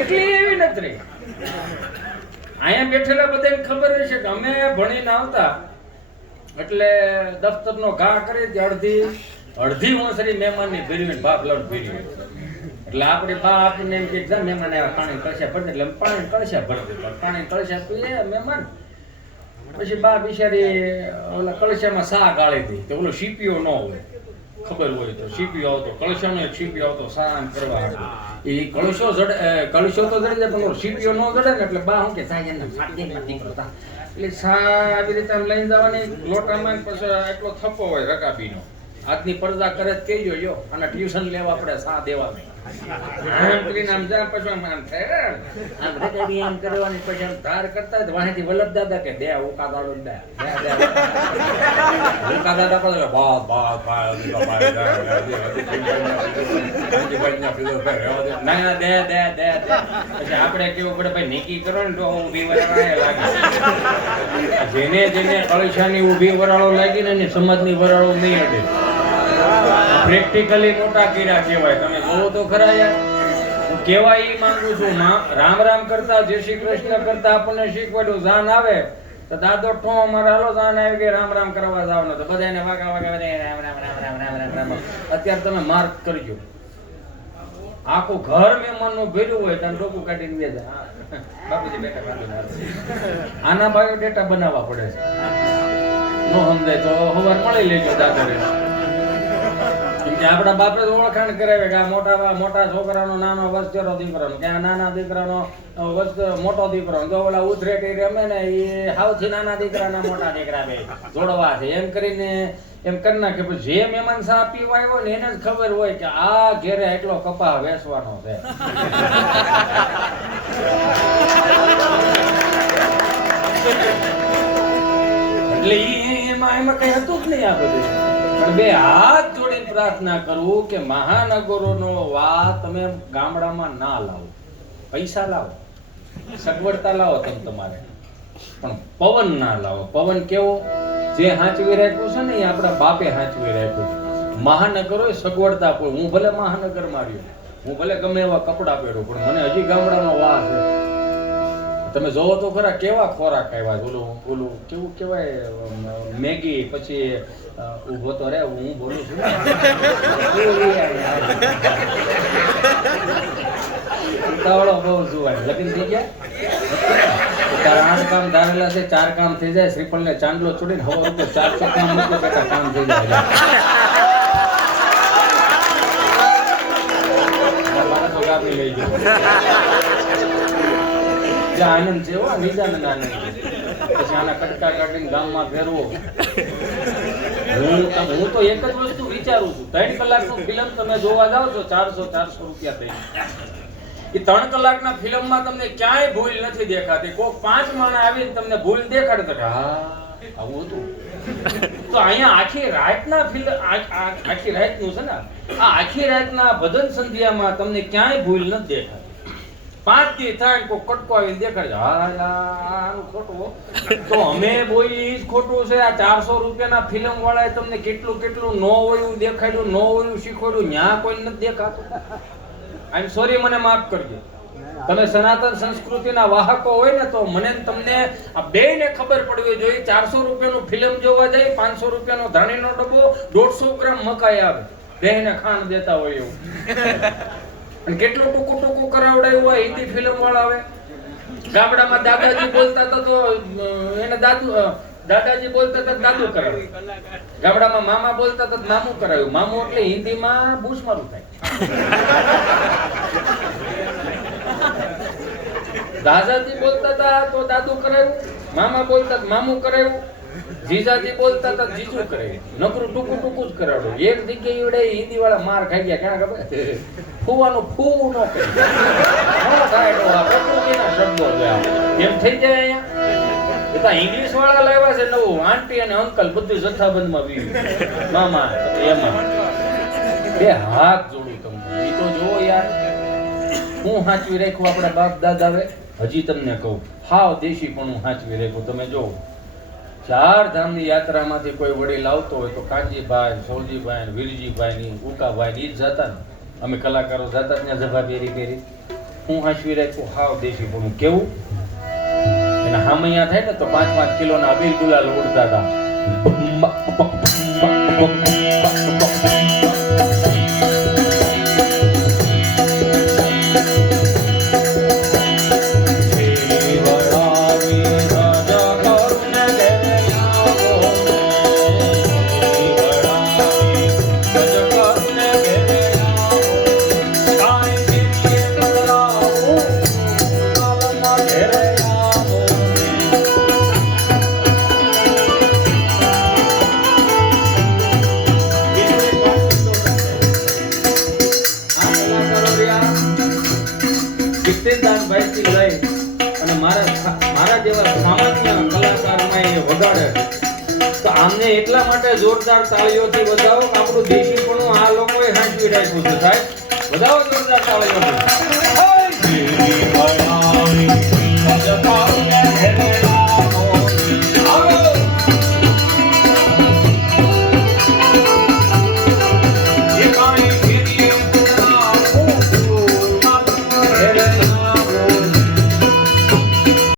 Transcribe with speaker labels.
Speaker 1: એટલી એવી નથી અહીંયા બેઠેલા બધાને ખબર હશે કે અમે ભણીને આવતા. એટલે દફતરનો ઘા કરી અડધી? અડધી ઓસરી મહેમાનની ભીરવી બાપ લડ ભીરવી એટલે આપણે બા આપણને એમ કે જા મહેમાન આવ્યા, પાણી કળશા ભરી એટલે પાણી કળશા ભરી દીધા પાણી કળશા પીએ મહેમાન. પછી બા બિચારી ઓલા કળશામાં સા ગાળી દે. તો ઓલો સીપીઓ ન હોય. ખબર હોય તો સીપીઓ આવતો કળશો ને સીપીઓ આવતો સા કરવા આવતો. એ કળશો જડે કળશો તો જડી જાય પણ સીપીઓ ન જડે ને એટલે બા હું કે સા એમને દે મારા એટલે સા આવી રીતે આમ લઈને જવાની લોટામાં પછી એટલો થપ્પો હોય રકાબીનો. આજની પડદા કરે જ કહેજો જો અને ટ્યુશન લેવા પડે સા દેવા આપણે કેવું પડે ભાઈ નીકી કરો ને તો ઊભી વરાળે લાગે જેને જેને કળશાની ઊભી વરાળો લાગી ને એની સમાજની વરાળો નહીં અડે પ્રેક્ટિકલી મોટા કીડા કહેવાય. તમે જોવો તો ખરા યાર. હું કહેવા એ માંગુ છું રામ રામ કરતા, જય શ્રી કૃષ્ણ કરતા આપણને શીખવાડ્યું, જાન આવે. તો દાદો ઠો, અમારે હાલો જાન આવી કે રામ રામ કરવા જાવ તો બધાને વાગા વાગા રામ રામ રામ રામ રામ રામ અત્યારે તમે માર્ક કરજો. આખું ઘર મહેમાનનું ભર્યું હોય તમે ટોકું કાઢીને બે બાપુજી બેટા. આના બાયોડેટા બનાવવા પડે છે. નો સમજાય તો હવાર મળી લેજો કેમ આપણા બાપે ઓળખાણ કરાવે કે આ મોટા મોટા છોકરાનો નાનો વસ્તરો દીકરાનો, કે આ નાના દીકરાનો મોટો દીકરો. જો ઓલા ઉથરેટી રમે ને એ સૌથી નાના દીકરાના મોટા દીકરા બે જોડવા છે. એમ કરીને એમ કરી નાખે. જે મહેમાન સા પીવા આવ્યો ને એને જ ખબર હોય કે આ ઘેરે એટલો કપા વેચવાનો છે. એટલે એમાં એમાં કઈ હતું જ નહીં આ બધું. પણ બે હાથ પ્રાર્થના કરું કે મહાનગરોનો વાત તમે ગામડામાં ના લાવો. પૈસા લાવો. સગવડતા લાવો તમે તમારે. પણ પવન ના લાવો. પવન કેવો? જે હાંચવી રાખ્યું છે ને એ આપણા બાપે હાંચવી રાખ્યું મહાનગરો સગવડતા કોઈ હું ભલે મહાનગર માર્યું હું ભલે ગમે એવા કપડાં પહેરું, પણ મને હજી ગામડાનો વાહ છે. તમે જોવો તો ખરા કેવા ખોરાક આવ્યા. ઓલું ઓલું કેવું કહેવાય મેગી પછી ઊભો તો રે હું બોલું છું. ઉતાવળો બહુ જોવાય. લગ્ન થઈ ગયા? તારા આઠ કામ ધારેલા છે, ચાર કામ થઈ જાય શ્રીફળ ને ચાંદલો છોડીને હવે તો ચારસો કામ મૂકો બેટા કામ થઈ જાય. લઈ ગયો. જે આનંદ છે, હો, નિજાનંદ આનંદ. પછી આના કટકા કાઢીને ગામમાં ફેરવો. હું તો એક જ વસ્તુ વિચારું છું. ત્રણ કલાકનું ફિલ્મ તમે જોવા જાઓ છો, ચારસો ચારસો રૂપિયા થઈ એ ત્રણ કલાકના ફિલ્મમાં તમને ક્યાંય ભૂલ નથી દેખાતી. કોક પાંચ માણા આવીને તમને ભૂલ દેખાડે તો હા, આવું હતું. તો અહીંયા આખી રાતના ફિલ્મ આખી રાતનું છે ને, આ આખી રાતના ભજન સંધ્યામાં તમને ક્યાંય ભૂલ નથી દેખાતી. પાંચથી થાય કોઈ કટકો આવી દેખાડે હા તો અમે બોલી જ ખોટું છે. આ ચારસો રૂપિયાના ફિલ્મ વાળાએ તમને કેટલું કેટલું નો હોય દેખાડ્યું, નો હોય શીખવાડ્યું, ન્યા કોઈ નથી દેખાતું. આઈ સોરી મને માફ કરજો. તમે સનાતન સંસ્કૃતિના વાહકો હોય ને તો મને તમને આ બે ને ખબર પડવી જોઈએ. ચારસો રૂપિયાનું ફિલ્મ જોવા જાય, પાંચસો રૂપિયાનો ધાણીનો ડબ્બો, દોઢસો ગ્રામ મકાઈ આવે. બેયને ખાંડ દેતા હોય એવું. અને કેટલું ટૂંકું કરાવડાયું હોય હિન્દી ફિલ્મ વાળા ગામડામાં દાદાજી બોલતા હતા તો એને દાદુ દાદાજી બોલતા હતા દાદુ કરાવ્યું. ગામડામાં મામા બોલતા હતા મામુ કરાવ્યું. મામું એટલે હિન્દીમાં બૂસમારું થાય. દાદાજી બોલતા હતા તો દાદુ કરાવ્યું. મામા બોલતા મામું કરાવ્યું. જીજાજી બોલતા હતા, જીજુ કરે. નકરું ટૂંકું ટૂંકું જ કરાડો. એક જગ્યાએ એવડે હિન્દી વાળા માર ખાઈ ગયા. ક્યાં ખબર? ફૂવાનું ફૂ ન એમ થઈ જાય અહીંયા? ઇંગ્લિશ વાળા લાવ્યા છે નવું. આંટી અને અંકલ બધું જથ્થાબંધમાં વીવ્યું. મામા, એમાં. બે હાથ જોડું તમને. એ તો જો યાર. હું સાચવી રાખ્યું આપણા બાપ દાદાએ હજી તમને કહું. હાવ દેશી પણ હું સાચવી રાખ્યું. તમે જો ચાર ધામની યાત્રામાંથી કોઈ વડીલ આવતો હોય તો કાનજીભાઈ, સોલજીભાઈ, વીરજીભાઈ ની ઉકાભાઈ ની જતા ને. અમે કલાકારો જતા ત્યાં જભા પહેરી પહેરી હું હાંસવી રાખ્યું, હાવ દેશી પણ કેવું? એના હામૈયા થાય ને તો પાંચ પાંચ કિલોના અબીલ ગુલાલ ઉડતા હતા. ભાઈથી લઈ અને મારા મારા જેવા સામાન્ય કલાકારમાં એ વગાડે તો આમને એટલા માટે જોરદાર તાળીઓથી વધાવો આપણું દેશીપણું આ લોકોએ હાંચવી રાખ્યું છે સાહેબ. વધાવો જોરદાર તાળીઓથી.